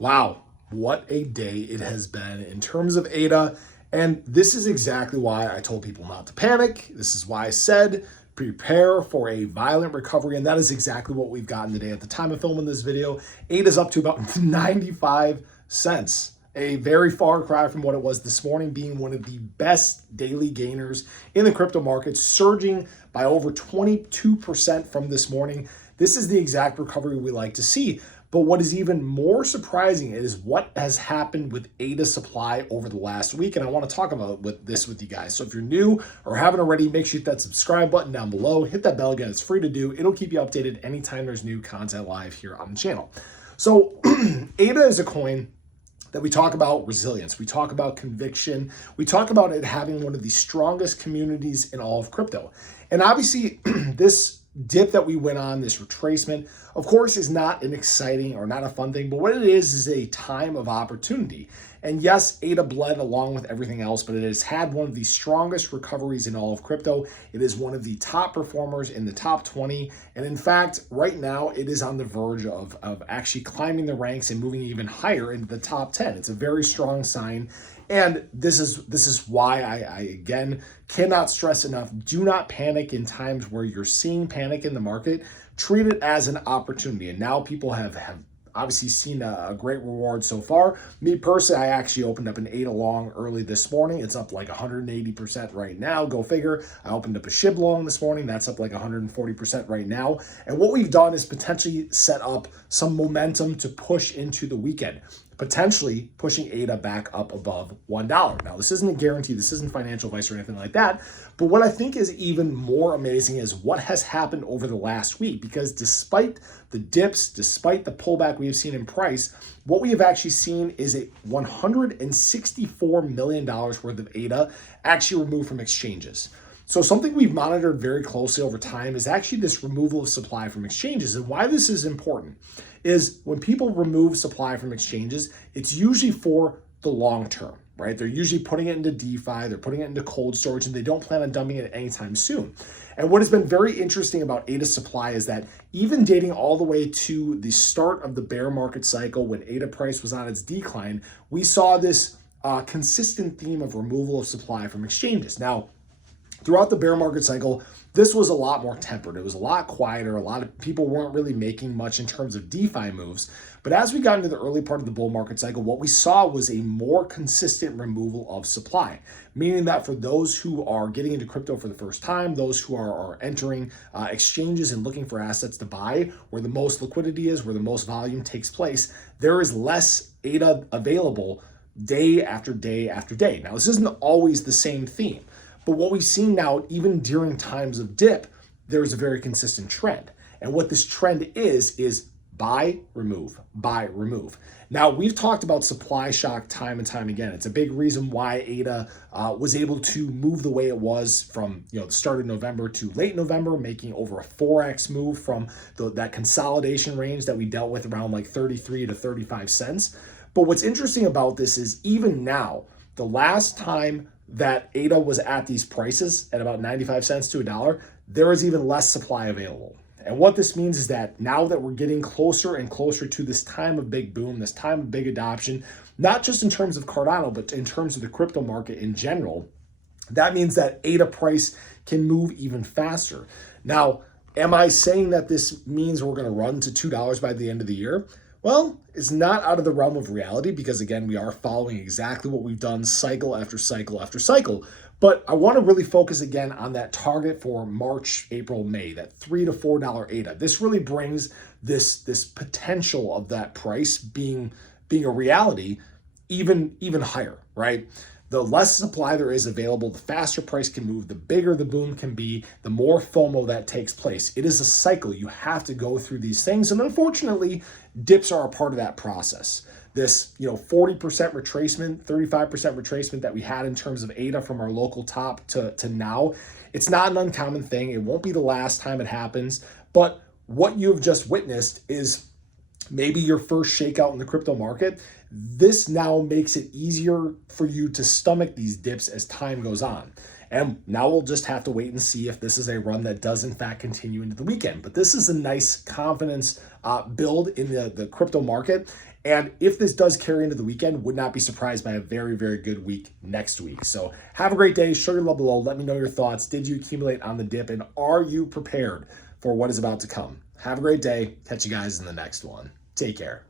Wow, what a day it has been in terms of ADA. And this is exactly why I told people not to panic. This is why I said prepare for a violent recovery. And that is exactly what we've gotten today. At the time of filming this video, ADA is up to about 95 cents. A very far cry from what it was this morning, being one of the best daily gainers in the crypto market, surging by over 22% from this morning. This is the exact recovery we like to see. But what is even more surprising is what has happened with ADA supply over the last week. And I want to talk about this with you guys. So if you're new or haven't already, make sure you hit that subscribe button down below. Hit that bell again. It's free to do. It'll keep you updated anytime there's new content live here on the channel. So ADA is a coin that we talk about resilience. We talk about conviction. We talk about it having one of the strongest communities in all of crypto. And obviously this dip that we went on, this retracement, of course, is not an exciting or not a fun thing, but what it is a time of opportunity. And yes, ADA bled along with everything else, but it has had one of the strongest recoveries in all of crypto. It is one of the top performers in the top 20. And in fact, right now, it is on the verge of actually climbing the ranks and moving even higher into the top 10. It's a very strong sign. And this is why I again cannot stress enough, do not panic in times where you're seeing panic in the market. Treat it as an opportunity. And now people have obviously seen a great reward so far. Me personally, I actually opened up an ADA long early this morning. It's up like 180% right now. Go figure. I opened up a SHIB long this morning. That's up like 140% right now. And what we've done is potentially set up some momentum to push into the weekend, potentially pushing ADA back up above $1. Now, this isn't a guarantee. This isn't financial advice or anything like that. But what I think is even more amazing is what has happened over the last week, because despite the dips, despite the pullback we have seen in price, what we have actually seen is a $164 million worth of ADA actually removed from exchanges. So something we've monitored very closely over time is actually this removal of supply from exchanges. And why this is important is when people remove supply from exchanges, it's usually for the long term, right? They're usually putting it into DeFi, they're putting it into cold storage, and they don't plan on dumping it anytime soon. And what has been very interesting about ADA supply is that even dating all the way to the start of the bear market cycle, when ADA price was on its decline, we saw this consistent theme of removal of supply from exchanges. Now, throughout the bear market cycle, this was a lot more tempered. It was a lot quieter. A lot of people weren't really making much in terms of DeFi moves. But as we got into the early part of the bull market cycle, what we saw was a more consistent removal of supply, meaning that for those who are getting into crypto for the first time, those who are entering exchanges and looking for assets to buy, where the most liquidity is, where the most volume takes place, there is less ADA available day after day after day. Now, this isn't always the same theme. But what we've seen now, even during times of dip, there's a very consistent trend. And what this trend is buy, remove, buy, remove. Now, we've talked about supply shock time and time again. It's a big reason why ADA was able to move the way it was from the start of November to late November, making over a 4x move from that consolidation range that we dealt with around like 33 to 35 cents. But what's interesting about this is even now, the last time that ADA was at these prices at about 95 cents to $1, there is even less supply available. And what this means is that now that we're getting closer and closer to this time of big boom, this time of big adoption, not just in terms of Cardano, but in terms of the crypto market in general, that means that ADA price can move even faster. Now, am I saying that this means we're going to run to $2 by the end of the year? Well, it's not out of the realm of reality because, again, we are following exactly what we've done cycle after cycle after cycle. But I want to really focus again on that target for March, April, May, that $3 to $4 ADA. This really brings this potential of that price being a reality even higher, right? The less supply there is available, the faster price can move, the bigger the boom can be, the more FOMO that takes place. It is a cycle. You have to go through these things. And unfortunately, dips are a part of that process. This 40% retracement, 35% retracement that we had in terms of ADA from our local top to now, it's not an uncommon thing. It won't be the last time it happens. But what you've just witnessed is maybe your first shakeout in the crypto market. This now makes it easier for you to stomach these dips as time goes on. And now we'll just have to wait and see if this is a run that does in fact continue into the weekend. But this is a nice confidence build in the crypto market. And if this does carry into the weekend, would not be surprised by a very, very good week next week. So have a great day. Show your love below. Let me know your thoughts. Did you accumulate on the dip? And are you prepared for what is about to come? Have a great day. Catch you guys in the next one. Take care.